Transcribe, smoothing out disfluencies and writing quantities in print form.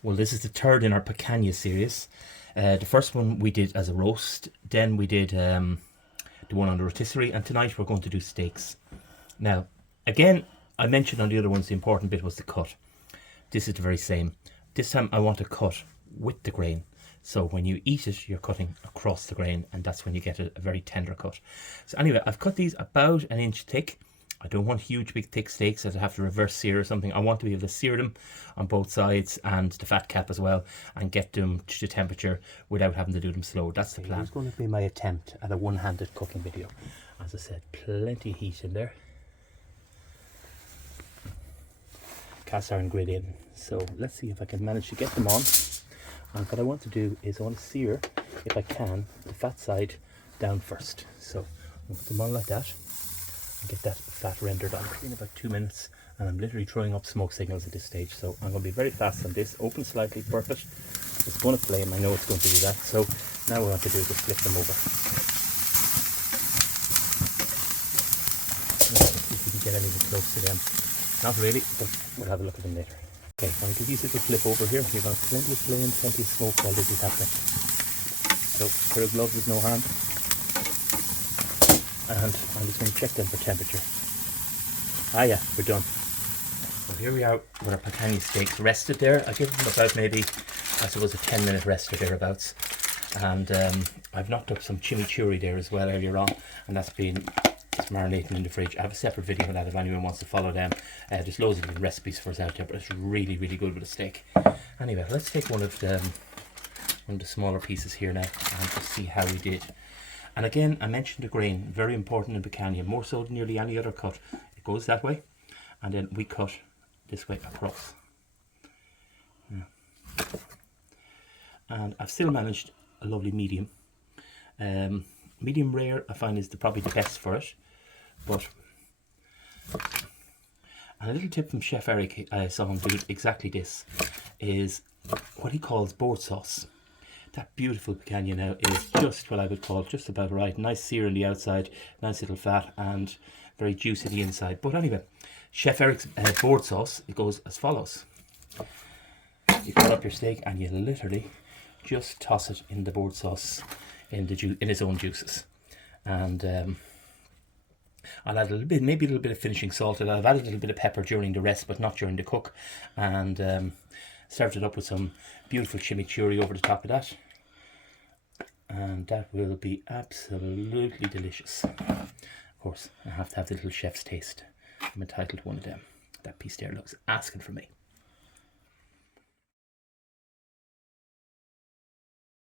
Well, this is the third in our Picanha series. The first one we did as a roast, then we did the one on the rotisserie, and tonight we're going to do steaks. Now, again, I mentioned on the other ones the important bit was the cut. This is the very same. This time I want to cut with the grain. So when you eat it, you're cutting across the grain, and that's when you get a very tender cut. So anyway, I've cut these about an inch thick. I don't want huge, big, thick steaks that I have to reverse sear or something. I want to be able to sear them on both sides and the fat cap as well, and get them to the temperature without having to do them slow. That's the plan. Here's going to be my attempt at a one-handed cooking video. As I said, plenty of heat in there. Cast iron grid in. So let's see if I can manage to get them on. And what I want to do is I want to sear, if I can, the fat side down first. So I'll put them on like that and get that fat rendered on in about 2 minutes. And I'm literally throwing up smoke signals at this stage. So I'm going to be very fast on this. Open slightly, perfect. It's going to flame, I know it's going to do that. So now what I want to do is just flip them over. Let's see if we can get anything close to them. Not really, but we'll have a look at them later. Okay, I'm going to give these a little flip over here. You've got plenty of flame, plenty of smoke while this is happening. So, pair of gloves is no harm. And I'm just going to check them for temperature. Ah yeah, we're done. So here we are with our Picanha steaks rested there. I give them about maybe, I suppose, a 10-minute rest or thereabouts. And I've knocked up some chimichurri there as well earlier on, and that's been just marinating in the fridge. I have a separate video on that if anyone wants to follow them. There's loads of different recipes for us out there, but it's really, really good with a steak. Anyway, let's take one of the smaller pieces here now and just see how we did. And again, I mentioned the grain, very important in Picanha, more so than nearly any other cut. It goes that way, and then we cut this way across. Yeah. And I've still managed a lovely medium. Medium rare I find is probably the best for it. But, and a little tip from Chef Eric, I saw him do exactly this, is what he calls board sauce. That beautiful Picanha now is just what I would call just about right. Nice sear on the outside, nice little fat, and very juicy on the inside. But anyway, Chef Eric's board sauce, it goes as follows. You cut up your steak and you literally just toss it in the board sauce in its own juices. And I'll add a little bit, maybe a little bit of finishing salt. I've added a little bit of pepper during the rest, but not during the cook. And served it up with some beautiful chimichurri over the top of that. And that will be absolutely delicious. Of course, I have to have the little chef's taste. I'm entitled to one of them. That piece there looks asking for me.